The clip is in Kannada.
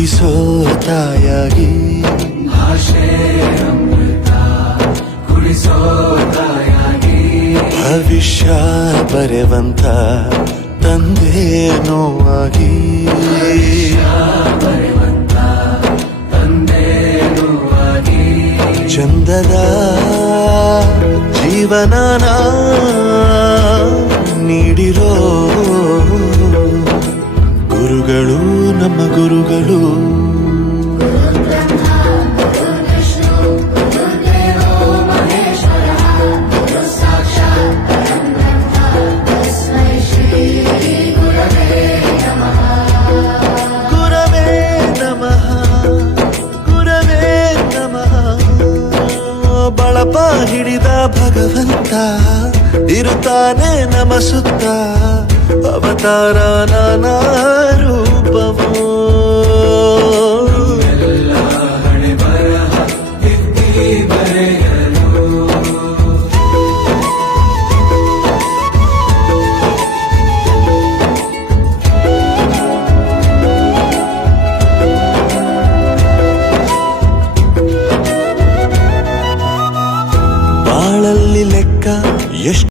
ನುಡಿಸೋ ತಾಯಾಗಿ ಭವಿಷ್ಯ ಬರೆವಂತ ತಂದೆ ನೋವಾಗಿ ಚಂದದ ಜೀವನನ ನೀಡಿರೋ ಗುರುಗಳು ನಮ್ಮ ಗುರುಗಳು. ಬಳಪ ಹಿಡಿದ ಭಗವಂತ ಇರುತ್ತಾನೆ ನಮ ಸುತ್ತ, ಅವತಾರ ನಾನಾ ರೂಪವೋ. ಬಾಳಲ್ಲಿ ಲೆಕ್ಕ ಎಷ್ಟು